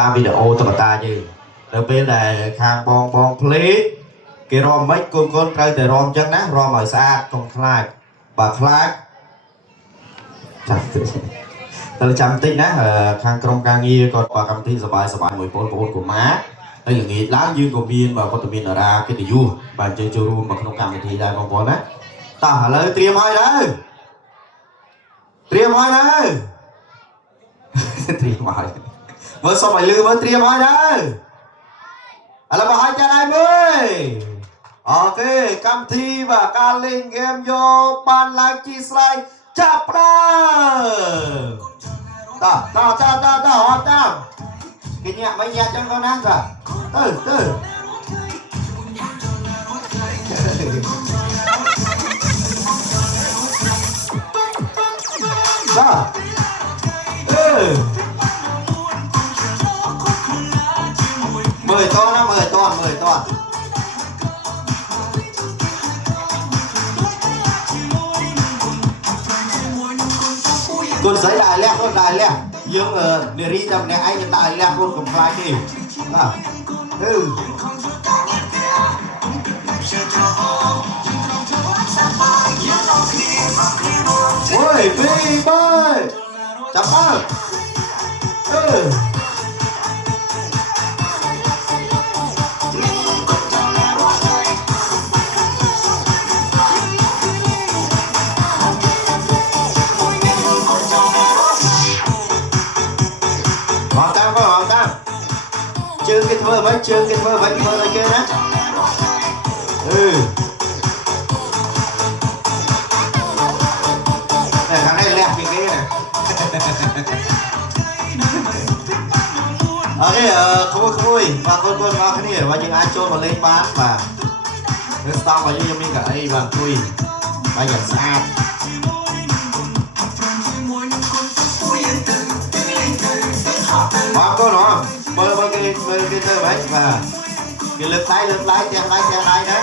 តាមវីដេអូតុក្កតាយើងដល់ពេលដែលខាងបងភ្លេគេរំមិនកូនត្រូវតែរំចឹងណារំឲ្យស្អាតកុំខ្លាចបើខ្លាចតែចាំតិចណាខាងក្រុមការងារគាត់បើកម្មវិធីសบายមួយបងប្អូនកុមារហើយល្ងាចឡើងយើងក៏មានវត្តមានតារាកិត្តិយសបាទយើងចូលរួមមកក្នុងកម្មវិធីដែរបងប្អូនណាតោះឥឡូវត្រៀមហើយដែរត្រៀមហើយដែរត្រៀមហើយមើលសុំឲ្យលឺមើលត្រៀមហើយដែរឥឡូវមកឲ្យចាត់ឲ្យមើលអូខេកម្មវិធីបាទការលេងហ្គេមយកបានឡើងជីស្រ័យចាប់ផ្ដើមតោះអត់តាមគេញាក់មិនញាក់ចឹងគាត់ណាទៅមើលតណាមើលតគុណស្រីដែរលះគុណដែរលះយើងនារីតែម្នាក់ឯងយើងដែរលះគុណកំខ្លាចទេបាទអូយពីបាយចាប់មកជើងគេធ្វើអ្វីធ្វើឲ្យគេណាតែខាងនេះលះពីគេណាអូខេក្មួយបាទកូនមកគ្នាបាទយើងអាចចូលមកលេងបានបាទនៅស្តង់របស់យើងមានកៅអីបាទអង្គុយបាទយ៉ាងស្អាតបាទកូនមើលគេធ្វើហ្មងបាទគេលើកដៃទាំងដៃដែរ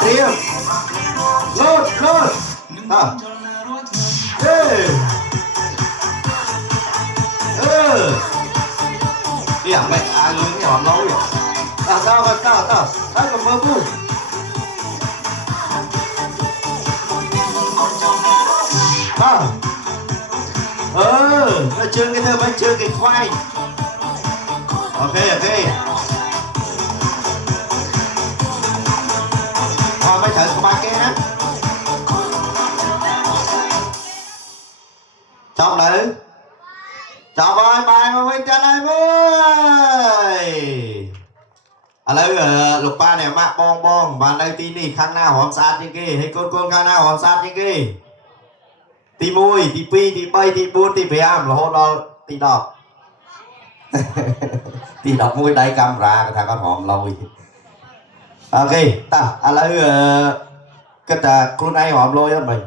ត្រៀមលោតនេះអាមិនអាលឿននេះអត់ឡូវតើកុំមើលពូជើងគេធ្វើមិនជើងគេខ្វាយអូខេអត់មិនត្រូវក្បាច់គេណាចាប់ហើយបាយមកវិញចាត់ហើយមើលឥឡូវលោកប៉ាអ្នកម៉ាក់បងបាននៅទីនេះខាងណារំស្អាតជាងគេហើយកូនខាងណារំស្អាតជាងគេទី1ទី2ទី3ទី4ទី5រហូតដល់ទី10ទី11ដៃកាមេរ៉ាគាត់ថាគាត់រំលយអូខេតោះឥឡូវគិតថាខ្លួនឯងរំលយអត់មិន